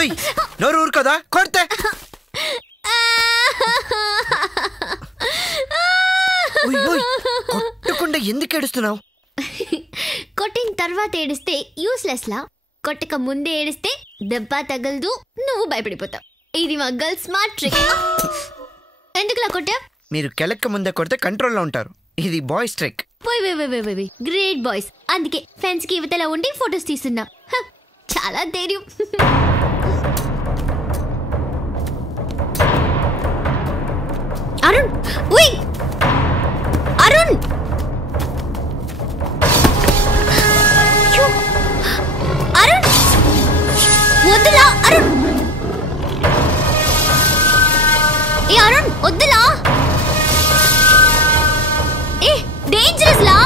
ఓయ్ నోరు ఊరు కదా కొడితే కొట్టకుండా ఎందుకు ఏడుస్తున్నావు? కొట్టిన తర్వాత ఏడిస్తే యూస్లెస్ లా, కొట్టక ముందే ఏడిస్తే దెబ్బ తగలదు, నువ్వు భయపడిపోతావు. ఇది మా గర్ల్ స్మార్ట్ ట్రిక్. ఎందుకులా కొట్టా? మీరు కెలక్క ముందే కొడితే కంట్రోల్లో ఉంటారు. ఇది బాయ్స్ ట్రిక్. Great boys. అందుకే ఫ్రెండ్స్ కి ఇవతల ఉండి ఫొటోస్ తీస్తున్నా. చాలా ధైర్యం. అరుణ్, ఉయ్ అరుణ్, అరుణ్ వద్దులా, అరుణ్, ఏ అరుణ్ వద్దులా, ఏ డేంజరస్ లా.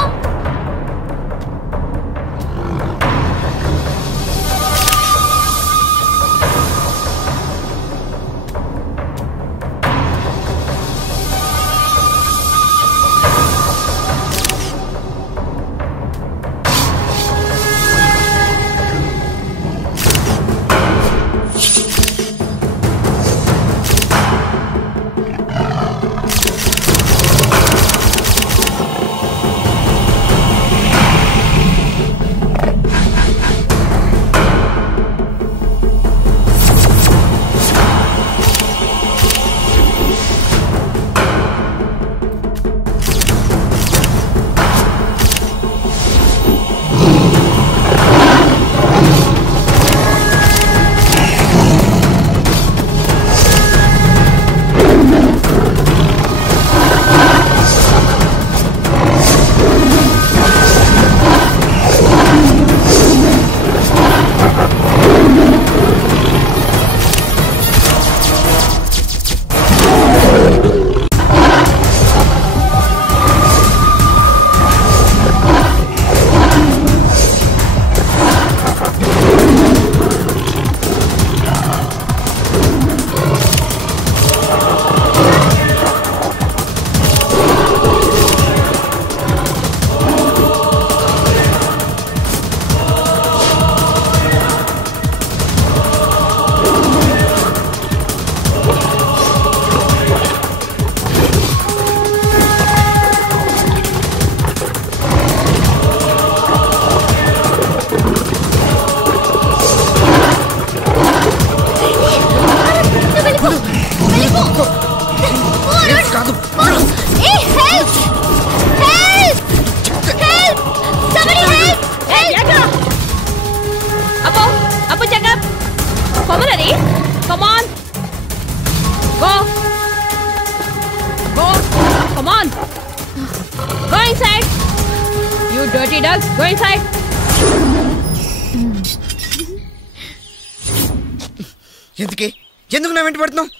ఎందుకు నా వెంట పడుతున్నావు?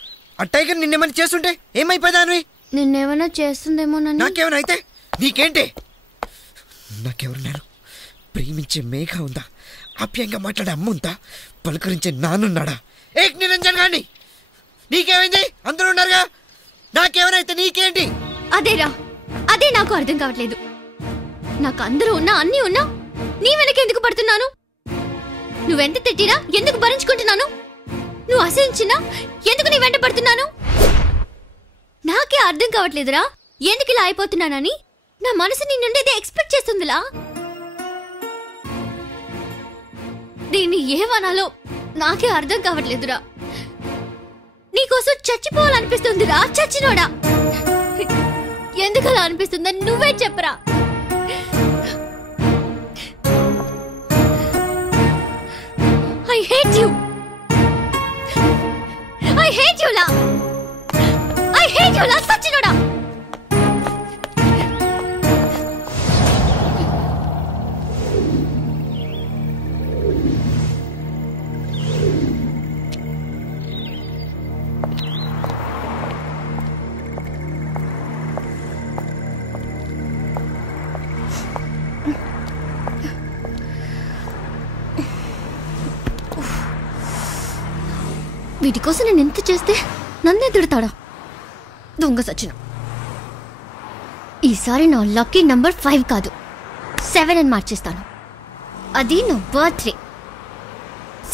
ఆ టైగర్ నిన్నేమైనా చేస్తుంటే ఏమైపోయాను? నిన్నేమైనా చేస్తుందేమో. నాకేమైనా అయితే నీకేంటి? నాకెవరున్నారు? ప్రేమించే మేఘ ఉందా? ఆప్యాయంగా మాట్లాడే అమ్మ ఉందా? పలకరించే నాన్నున్నాడా? ఏక్ నిరంజన్ గాని నీకేమైంది? అందరూ ఉన్నారుగా, నాకేమైనా అయితే నీకేంటి? అదేరా, అదే నాకు అర్థం కావట్లేదు. నాకు అందరూ ఉన్నా, అన్నీ ఉన్నా, నీ వెనక ఎందుకు పడుతున్నాను? నువ్వెంత తిట్టినా ఎందుకు భరించుకుంటున్నాను? నువ్వు అసహించినా ఎందుకు నీ వెంట పడుతున్నాను? నాకే అర్థం కావట్లేదురా, ఎందుకు ఇలా అయిపోతున్నానని. నా మనసు నీ నుండి ఎక్స్పెక్ట్ చేస్తుందిలా. దీన్ని ఏమనాలో నాకే అర్థం కావట్లేదురా. నీకోసం చచ్చిపోవాలనిపిస్తుందిరా, చచ్చినోడా. ఎందుకు అలా అనిపిస్తుందని నువ్వే చెప్పరా. I hate you. I hate you la. I hate you la, సచ్చినోడా. వీటి కోసం నేను ఎంత చేస్తే నన్నే తిడతాడా? దొంగ సచిన. ఈసారి నా లక్కీ నంబర్ 5 కాదు 7 అని మార్చేస్తాను. అది నా బర్త్డే.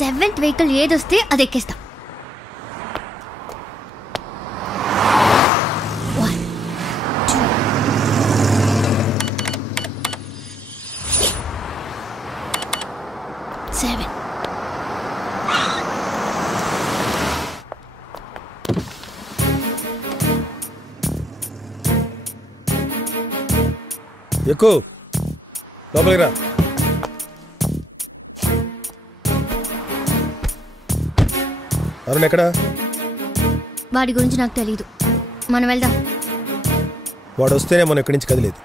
7th వెహికల్ ఏదొస్తే అది ఎక్కేస్తా. 1 2 7. ఎక్కు లోపలికి రా. అరుణ్ ఎక్కడా? వాడి గురించి నాకు తెలీదు, మనం వెళ్దాం. వాడు వస్తేనే మనం ఇక్కడి నుంచి కదిలేదు.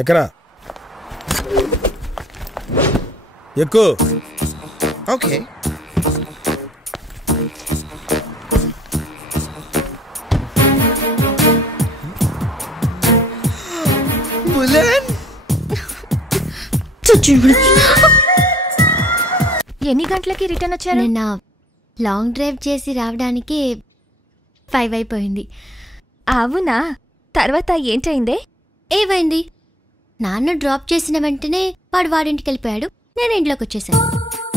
ఎక్కరా? ఎక్కు. ఓకే. ఎన్ని గంటలకి రిటర్న్ వచ్చారు? నిన్న లాంగ్ డ్రైవ్ చేసి రావడానికి 5 అయిపోయింది. అవునా? తర్వాత ఏంటైందే? ఏమైంది? నాన్న డ్రాప్ చేసిన వెంటనే వాడింటికి వెళ్ళిపోయాడు, నేను ఇంట్లోకి వచ్చేసాను.